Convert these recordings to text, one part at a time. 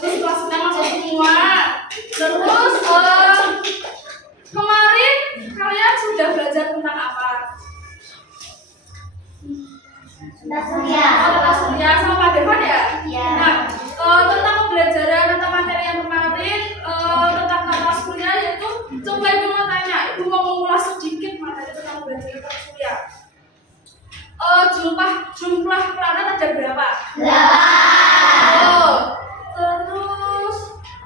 Terus kelasnya masuk semua. Terus kemarin kalian sudah belajar tentang apa? Tentang surya. Tentang surya sama Pak Devan ya? Iya. Nah, tentang pembelajaran tentang materi yang kemarin tentang kata surya yaitu coba ibu mau tanya, ibu mau mengulas sedikit materi tentang belajar tentang surya. Jumlah planet ada berapa? 8. Terus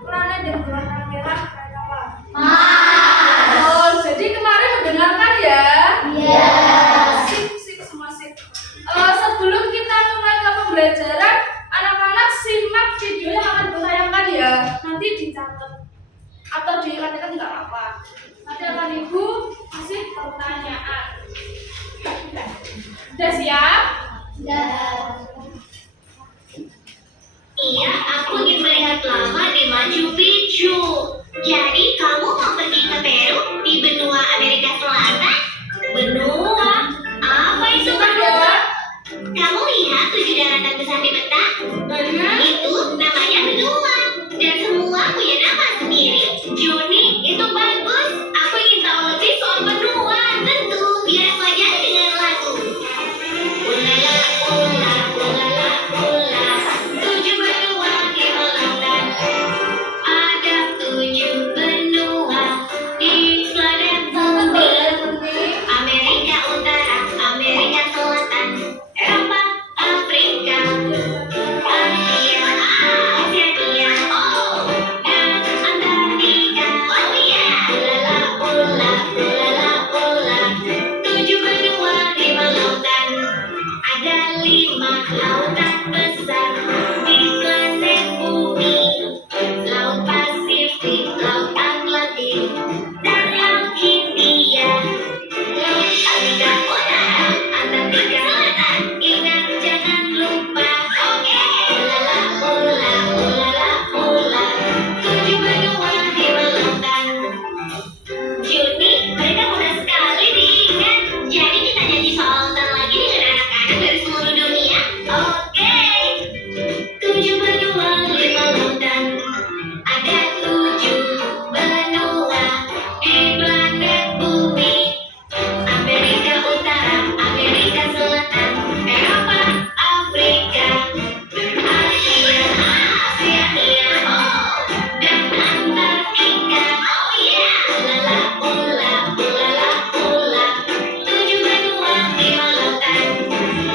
planet yang berwarna merah kayak apa? Mars. Jadi kemarin mendengarkan ya? Iya. Sip semua sip. Sebelum kita mulai ke pembelajaran, anak-anak simak video yang akan ditayangkan ya. Nanti dicatat atau diingat-ingat nggak apa. Nanti akan ibu kasih pertanyaan. Udah siap? Sudah. Iya, aku ingin melihat lava di Machu Picchu. Jadi, kamu mau pergi ke Peru di benua Amerika Selatan? Benua? Apa itu benua? Kamu lihat 7 daratan besar di peta? Itu namanya benua. Dan semua punya nama sendiri. Joni, itu bagus. Aku ingin tahu lebih soal benua. Tentu, biar aku ajari dengan lagu. Ulala, ula, ulala, ula. 7 benua di lautan. Ada 7 benua di planet bumi. Amerika Utara, Amerika Selatan, Eropa, Afrika, Asia, Oceania, dan Antartika. Oh iya, ulala, ula, ulala, ula. 7 benua, 5 lautan. Ada 5 lautan besar di planet bumi. Laut Pasifik, Laut Atlantik, dan Laut Hindia. Laut Amerika Utara, Antartika Selatan. Ingat jangan lupa. Oke. Ulala, ula, ulala, ula. 7 benua, 5 lautan. Juni, mereka mudah sekali diingat. Jadi kita nyanyi soal lautan lagi dengan anak-anak dari seluruh dunia. Oke. 7 benua, 5 lautan. Ada 7 benua di planet bumi. Amerika Utara, Amerika Selatan, Eropa, Afrika, Asia, Oceania, dan Antartika. Oh iya, ulala, ula, ulala, ula. 7 benua, 5 lautan.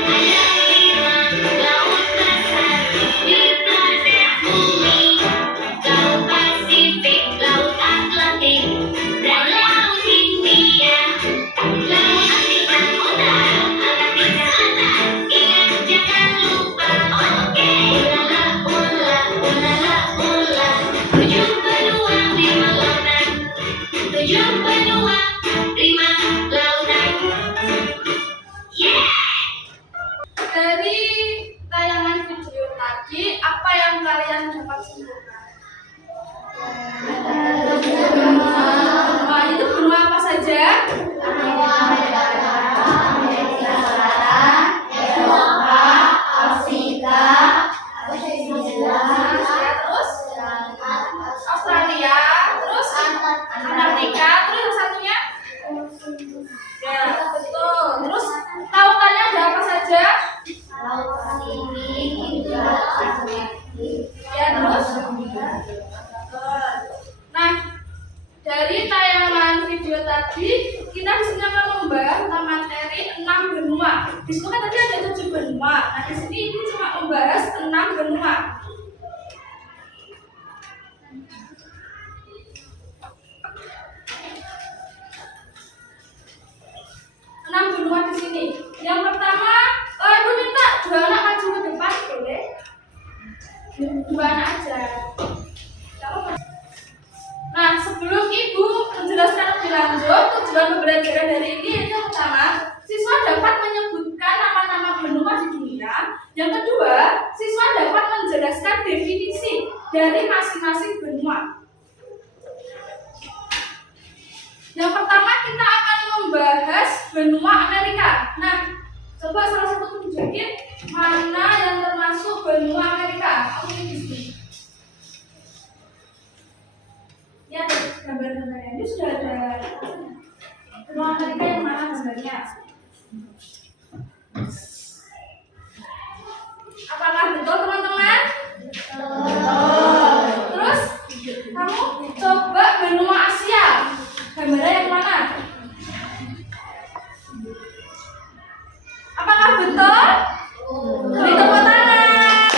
Ada 5 laut besar di planet bumi. Laut Pasifik, Laut Atlantik, dan Laut Hindia. Laut Amerika Utara, Antartika Selatan. Ingat jangan lupa. Oke. Ulala, ula, ulala, ula. 7 benua, 5 lautan. 7 benua, 5 lautan. Yeah! Dari tayangan video tadi, apa yang kalian dapat simpulkan? Itu benua apa saja? Terus Australia, terus Antartika, terus yang satunya? Ya, betul. Terus lautannya ada apa saja? Ya, terus? Nah, dari tayangan video tadi, kita di sini akan membahas tentang materi 6 benua. Di situ kan tadi ada 7 benua. Nah, di sini ibu cuma membahas 6 benua. Di sini. Yang pertama, ibu minta 2 anak maju ke depan, boleh? 2 anak aja. Nah, sebelum ibu menjelaskan lebih lanjut tujuan pembelajaran hari ini, yang pertama, siswa dapat menyebutkan nama-nama benua di dunia. Yang kedua, siswa dapat menjelaskan definisi dari masing-masing benua. Yang pertama, kita akan membahas benua Amerika. Nah, coba salah satu tunjukin mana yang termasuk benua Amerika. Aku di sini. gambar-gambarnya ini sudah ada. Benua Amerika yang mana gambarnya? Apakah betul teman-teman? Terus kamu coba benua Asia, gambarnya yang mana? Apakah betul? Beri tepuk tangan.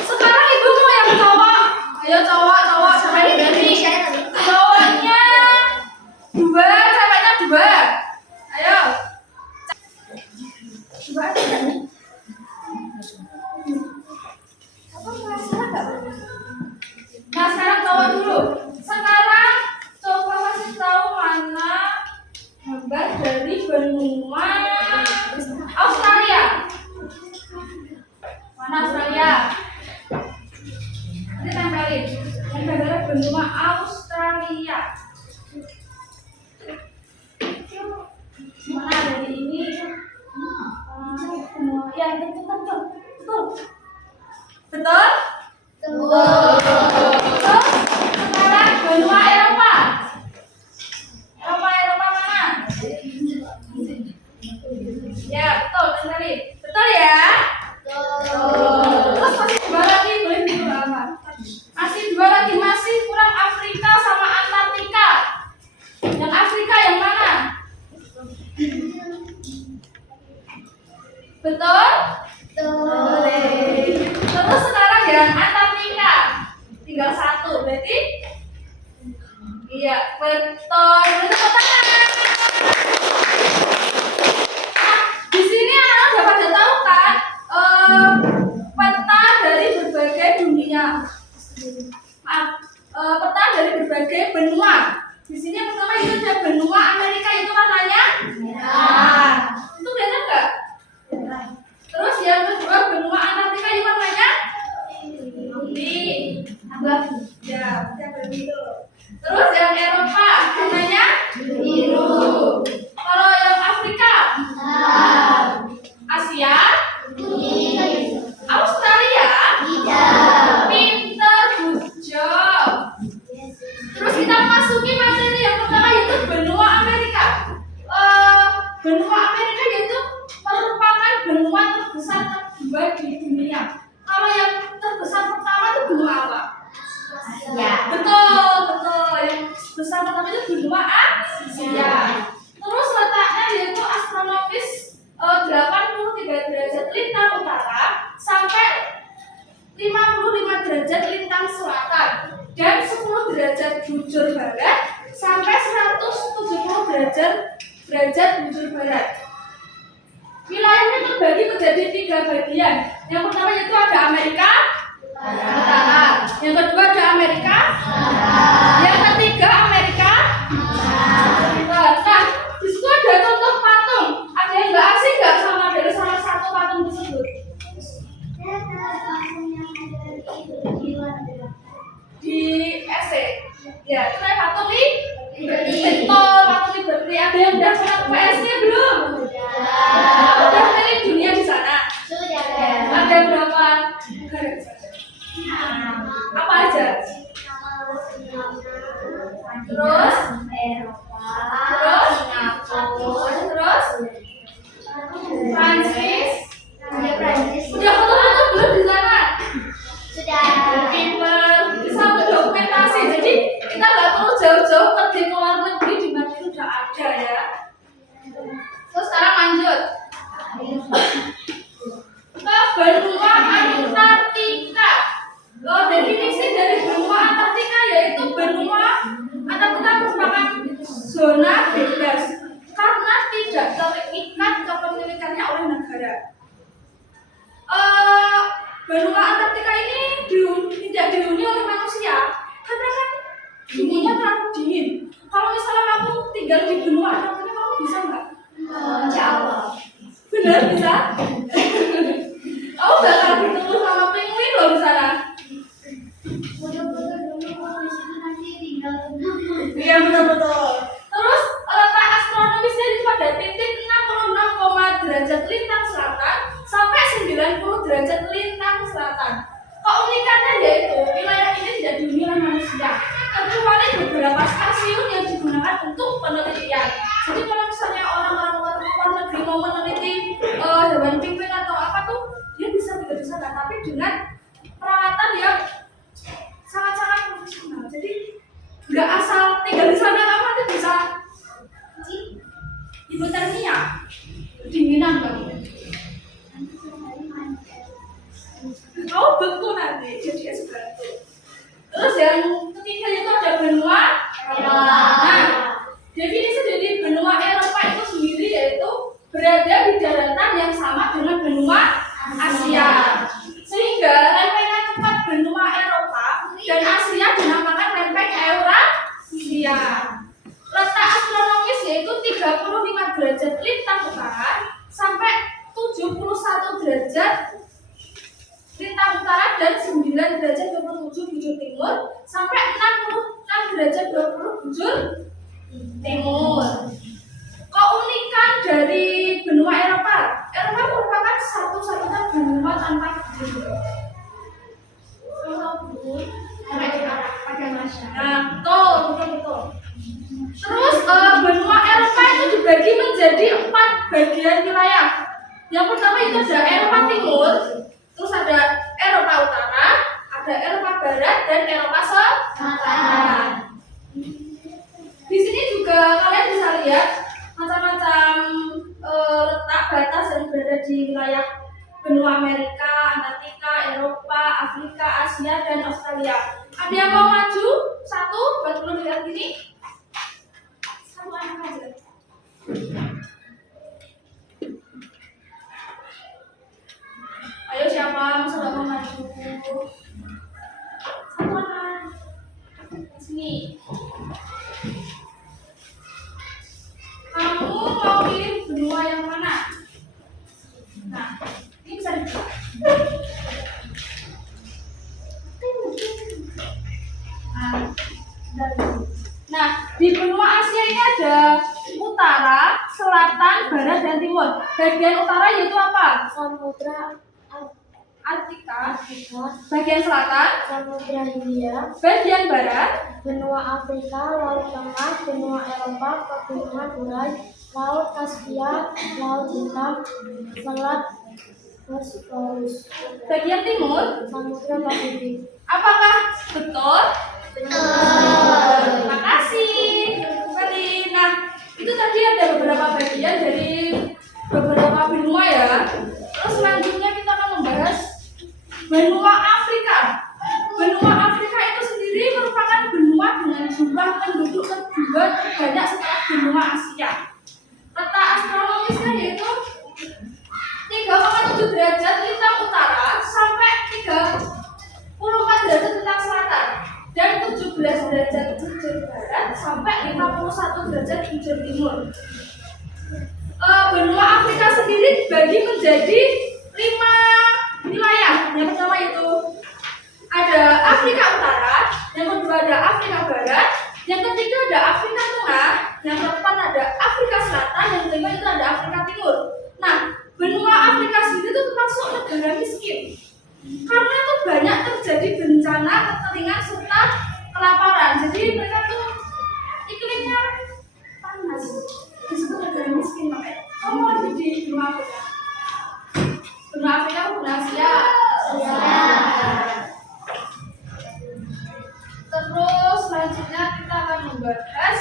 Sekarang ibu mau yang cowok. Ayo cowok sampai dari cowoknya 2, ceweknya 2. Ayo. Coba aja nih. Nah sekarang cowok dulu. Sekarang coba kasih tahu mana gambar dari benua Australia. Mana Australia? Nanti tempelin. Ini adalah benua Australia. Mana ada di ini? Ya, betul. Betul? Terus sekarang benua Eropa. Eropa mana? Ya, betul sekali. Betul ya? Terus masih 2 lagi, boleh dulu lama. Masih 2 lagi, masih kurang Afrika sama Antartika. Yang Afrika yang mana? Betul? Terus sekarang yang Antartika. Tinggal 1, berarti? Iya, betul. Tepuk tangan. Di sini anak dapat tahu kan peta dari berbagai dunia. Peta dari berbagai benua. Di sini yang pertama itu ada benua Amerika, itu warnanya merah. Itu kelihatan nggak? Terus yang kedua benua Antartika itu warnanya putih. Ya, biru. Terus yang Eropa warnanya biru. Kalau yang Afrika, Asia, Australia, pinter, good job. Terus kita masuki materi yang pertama yaitu benua Amerika. Benua Amerika yaitu merupakan benua terbesar kedua di dunia. Kalau yang terbesar pertama itu benua apa? Asia. Betul. Yang besar pertama itu benua Asia. Terus letaknya yaitu astronomis 83 derajat lintang utara sampai 55 derajat lintang selatan dan 10 derajat bujur barat sampai 170 derajat bujur barat. Wilayahnya terbagi menjadi 3 bagian. Yang pertama yaitu ada Amerika Utara, yang kedua ada Amerika, yang ketiga Amerika Barat. Nah, di situ ada contoh patung. Ada yang nggak asing nggak sama dari salah satu patung tersebut? Di SC. Ya, itu namanya patung Liberty. Patung Liberty. Ada yang udah pernah ke PSC belum? Udah keliling dunia di sana. Ada berapa negara di sana? Apa aja? Terus Prancis. Udah foto-foto belum di sana? Pinter, bisa mendokumentasi. Jadi kita nggak perlu jauh-jauh pergi ke luar negeri, di mana itu udah ada ya. Terus sekarang lanjut ke benua Antartika. Definisi dari benua Antartika yaitu benua Antartika merupakan zona bebas karena tidak terikat kepemilikannya oleh negara. Benua Antartika ini tidak dihuni oleh manusia karena kan suhunya terlalu dingin. Kalau misalnya kamu tinggal di benua Antartika, kamu bisa nggak? Jawab. Benar bisa? Kamu bakal bertemu sama penguin loh di sana. Iya betul. Terus letak astronomisnya itu pada titik 66, derajat lintang selatan sampai 90 derajat lintang selatan. Keunikannya yaitu wilayah ini tidak dihuni oleh manusia. Asia, kecuali beberapa stasiun yang digunakan untuk penelitian. Jadi kalau misalnya orang-orang luar negeri mau meneliti hewan penguin atau apa tuh, dia bisa tinggal di sana, tapi dengan peralatan yang sangat-sangat profesional. Jadi nggak asal tinggal di sana, kamu nanti bisa hipotermia, kedinginan banget. Kau betul nanti jadi es batu. Terus yang ketiga itu ada benua Eropa. Nah, definisi dari benua Eropa itu sendiri yaitu berada di daratan yang sama dengan benua Asia. Sehingga lempengan tempat benua Eropa dan Asia dinamakan lempeng Eurasia. Letak astronomis yaitu 35 derajat lintang utara sampai 71 derajat lintang utara dan 9 derajat 27 bujur timur sampai 66 derajat 20 bujur timur. Keunikan dari benua Eropa merupakan satu-satunya benua tanpa gurun. Nah, betul. Terus benua Eropa itu dibagi menjadi 4 bagian wilayah. Yang pertama itu ada Eropa Timur, terus ada Eropa Utara, ada Eropa Barat dan Eropa Selatan. Di sini juga kalian bisa lihat macam-macam letak batas yang berada di wilayah benua Amerika, Antartika, Eropa, Afrika, Asia dan Australia. Ada yang mau maju? Satu, buat melihat ini. Satu anak aja. Ayo siapa sudah mau maju? Satu anak. Sini. Kamu mau pilih benua yang mana? Nah, ini bisa dibuka. Nah, di benua Asia ini ada utara, selatan, barat, dan timur. Bagian utara yaitu apa? Samudra Arktika. Bagian selatan, Samudra Hindia, bagian barat, benua Afrika, Laut Tengah, benua Eropa, pegunungan Urai, Laut Kaspia, Laut Hitam, Selat Bosporus, bagian timur. Samudra Pasifik. Apakah betul? Betul. Terima kasih. Nah, itu tadi ada beberapa bagian dari beberapa benua ya. Terus selanjutnya kita akan membahas benua Afrika. Benua Afrika itu sendiri merupakan benua dengan jumlah penduduk kedua terbanyak setelah benua Asia. Letak astronomisnya yaitu 3,7 derajat lintang utara sampai 34 derajat lintang selatan dan 17 derajat bujur barat sampai 51 derajat bujur timur. Benua Afrika sendiri dibagi menjadi 5 wilayah. Yang pertama itu ada Afrika Utara, yang kedua ada Afrika Barat, yang ketiga ada Afrika Tengah, yang keempat ada Afrika Selatan, yang kelima itu ada Afrika Timur. Nah, benua Afrika sendiri itu termasuk negara miskin karena itu banyak terjadi bencana, kekeringan serta kelaparan. Jadi mereka tuh iklimnya panas, disebut negara miskin makanya. Kamu ada di benua Afrika? Benua Afrika, benua Asia. Terus selanjutnya kita akan membahas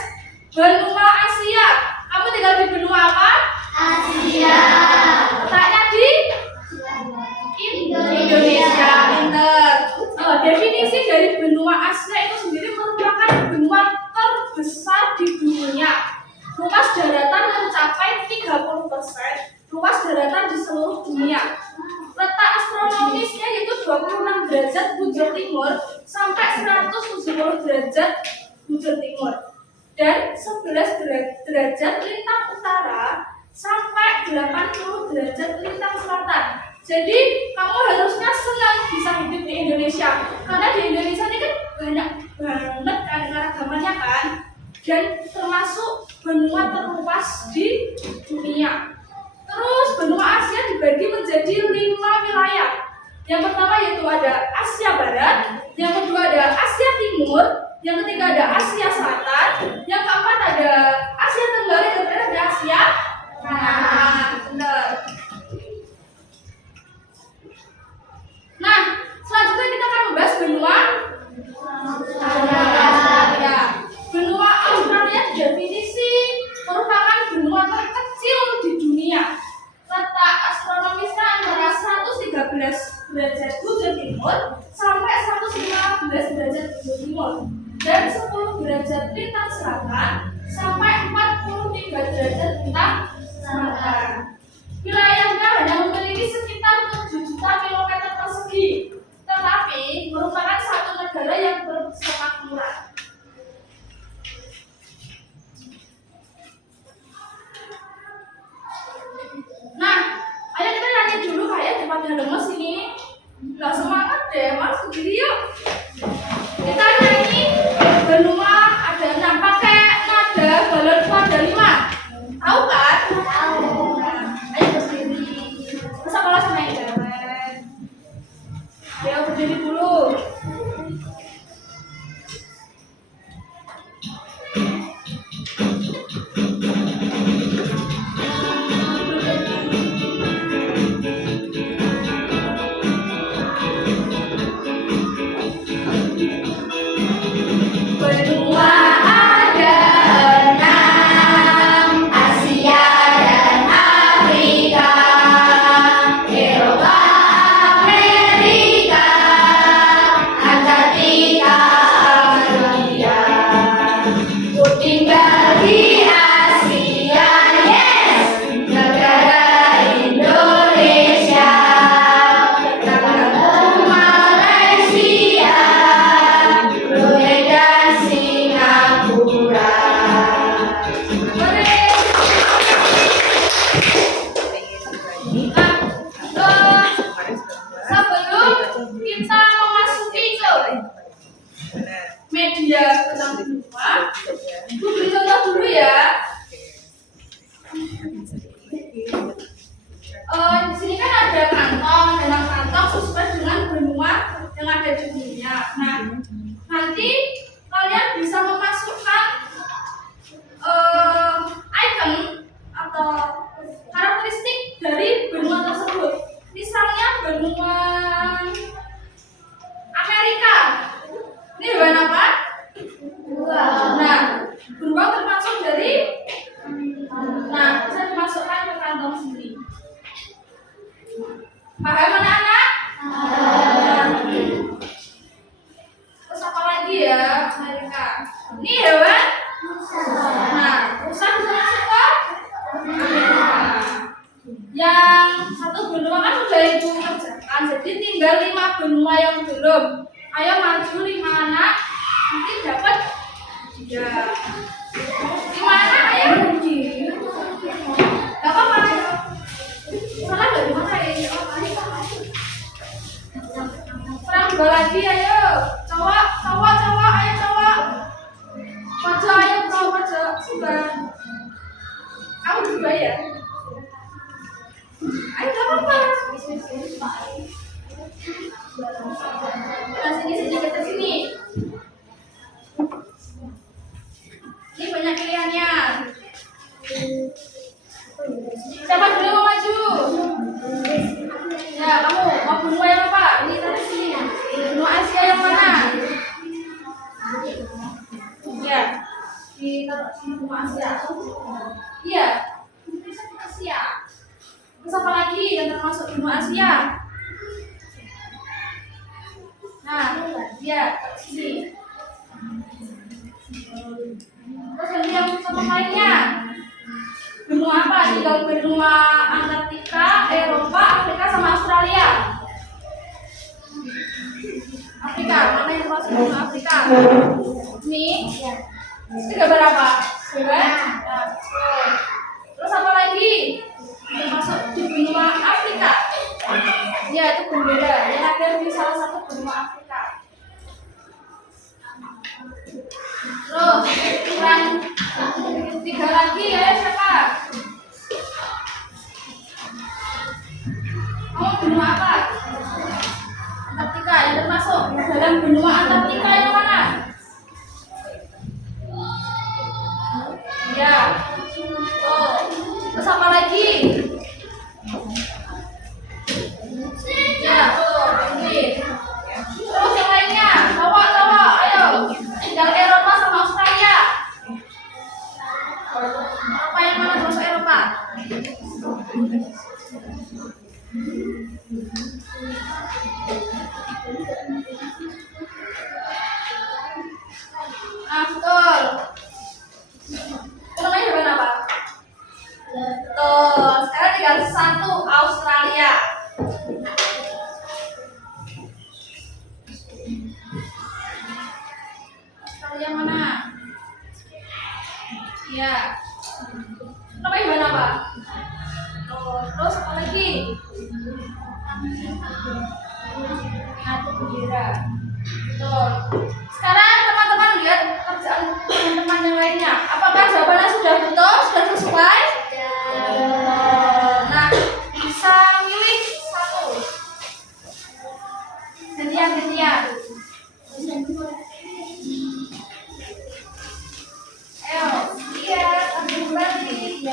benua Asia. Kamu tinggal di benua apa? Asia. Letaknya di Indonesia. Pinter. Definisi dari benua Asia itu sendiri merupakan benua terbesar di dunia. Luas daratan mencapai 30% luas daratan di seluruh dunia. Letak astronomisnya yaitu 26 derajat bujur timur sampai 170 derajat bujur timur dan 11 derajat lintang utara sampai 80 derajat lintang selatan. Jadi kamu harusnya senang bisa hidup di Indonesia karena di Indonesia ini kan banyak banget keanekaragamannya kan, dan termasuk benua terluas di dunia. Terus benua Asia dibagi menjadi 5 wilayah. Yang pertama yaitu ada Asia Barat, yang kedua ada Asia Timur, Yang ketiga ada Asia Selatan. Yang keempat ada Asia Tenggara. Yang terakhir ada Asia. Nah, benar. Nah, selanjutnya kita akan membahas benua Australia. Benua Australia definisi merupakan benua terkecil di dunia. Letak astronomisnya antara 113 derajat bujur timur sampai 115 derajat bujur timur dan 10 derajat lintang selatan sampai 43 derajat lintang selatan. Wilayahnya hanya memiliki sekitar 7 juta kilometer persegi, tetapi merupakan satu negara yang bersemakmuran. Nah, ayo kita nanya dulu kayak daripada lemes ini. Nggak semangat deh, mas berdiri yuk. Kita nyanyi benua ada 6 pakai nada balonku ada 5. Tahu kan? Tahu. Nah, ayo berdiri. Masa kalau sama yang jalan. Ayo berdiri dulu. Benua ada 6, Asia dan Afrika, Eropa, Amerika, Antartika, Australia. Ku tinggal di Asia, yes, negara Indonesia, tergantung Malaysia, Brunei dan Singapura. Sebelum kita memasuki ke media tentang benua, Bu beri contoh dulu ya. Di sini kan ada kantong, dalam kantong sesuai dengan benua yang ada di dunia. Nah, nanti kalian bisa memasukkan icon atau karakteristik dari benua tersebut. Misalnya benua Amerika. Ini hewan apa? Nah, beruang termasuk dari. Nah, bisa dimasukkan ke kantong sini. Paham anak-anak? Terus apa lagi ya Amerika? Ini hewan? Nah, rusa bisa masuk ke Amerika. Yang satu benua kan sudah ibu kerjakan, jadi tinggal 5 benua yang belum. Ayo maju 5 anak, nanti dapat 3. Gimana? Ayo berdiri. Gak apa-apa. Salah dari mana ya? Perang 2 lagi, ayo. Cowok, ayo cowok. Maju, ayo bro, maju. Sudah. Kamu juga ya? Ayo gak apa-apa. Nah, sini kita sini. Ini banyak pilihannya. Siapa dulu mau maju? Ya, kamu mau benua yang apa? Ini tadi sini. Benua Asia yang mana? Ya, di benua Asia. Iya, Asia. Terus apa lagi yang termasuk benua Asia? Nah, ya, sini. Terus yang sama lainnya. Benua apa? Tinggal benua Antartika, Eropa, Afrika sama Australia. Afrika, mana yang termasuk benua Afrika? Ini. Ini gambar apa? Nah, terus apa lagi? Termasuk di benua Afrika. Ya, itu bendera yang ada di salah satu benua Afrika. Terus kurang 3 lagi ya, siapa? Kamu benua apa? Antartika yang termasuk dalam benua Antartika yang mana? Ya. Nama ibu apa? Oh, terus apa lagi? Kartu bendera. Betul. Sekarang teman-teman lihat kerjaan teman-teman yang lainnya. Apakah jawabannya sudah betul? Sudah sesuai? Nah, bisa milih satu. Gantian. Ayo, lihat, ambil kembali.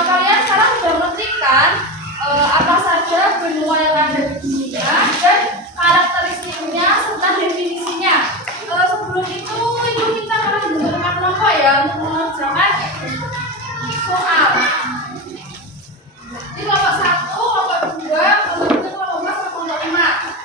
Kalian sekarang sudah mengerti kan apa saja benua yang ada di dunia dan karakteristiknya serta definisinya. Sebelum itu ibu minta kalian bentukkan kelompok ya untuk mengerjakan soal. Di kelompok 1, kelompok 2, kelompok 3, kelompok 4, kelompok 5.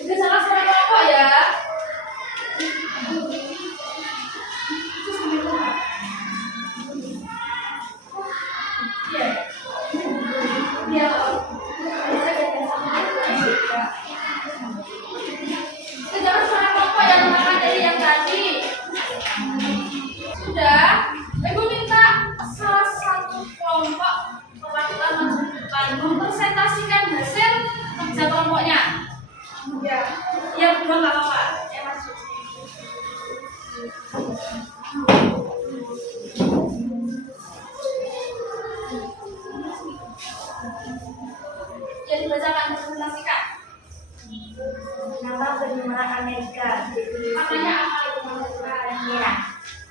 Itu salah satu kelompok ya. Itu sambil buka. Iya. Iya. Itu jangan salah kelompok yang sama dari yang tadi. Sudah. Ibu minta salah satu kelompok perwakilan menunjukkan mempresentasikan hasil kerja kelompoknya. Ya, yang kedua nggak apa-apa. Ya masuk. Jadi bacakan presentasikan. Nama benua Amerika. Maknanya apa itu Merah.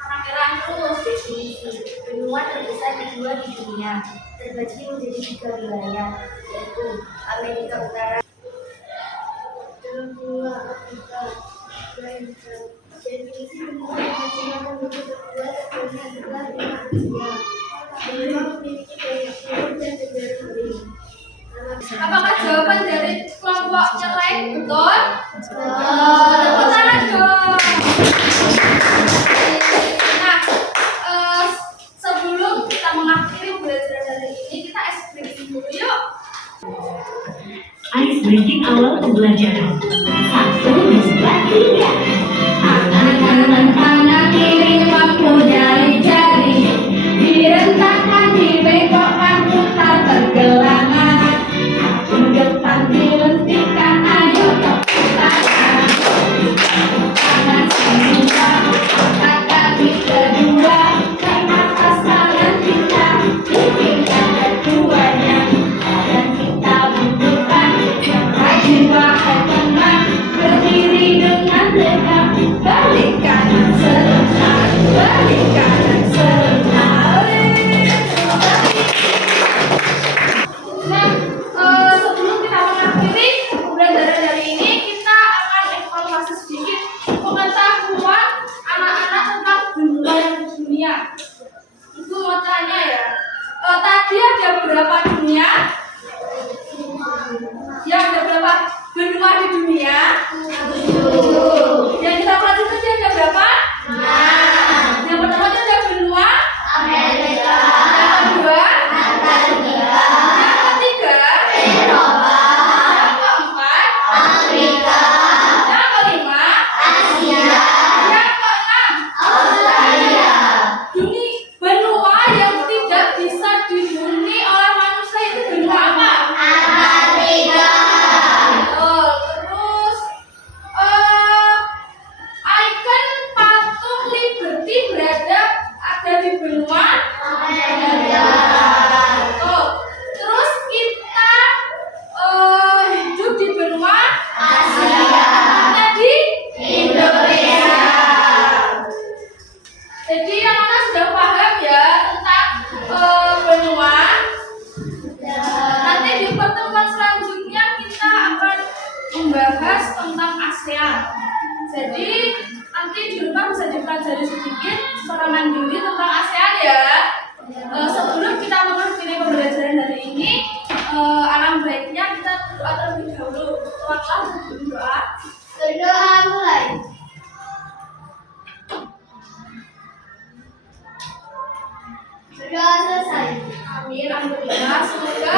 warna merah terus. Definisi. Benua terbesar kedua di dunia, terbagi menjadi 3 wilayah, yaitu Amerika Utara, benua Afrika, dan definisi benua nasional penduduk kedua terbanyak adalah benua Asia. Benua memiliki banyak gunung dan negara kering. Apakah jawaban dari kelompok yang lain betul? Tepuk tangan dong. Nah, sebelum kita mengakhiri pembelajaran dari ini, kita ekspresi dulu yuk. Ice breaking awal pembelajaran. 1, 2, 3. Tangan kiri mampu jari-jari, direntakkan, dibengkokkan, putar pergelangan. Kaki depan dilentikan, ayo tepuk tangan. Tangan sebelah, angkat kaki kedua, naik atas tangan kita, bikin yang keduanya. Dan kita butuhkan yang rajin, wahai teman. Sudah selesai. Amin, alhamdulillah. Semoga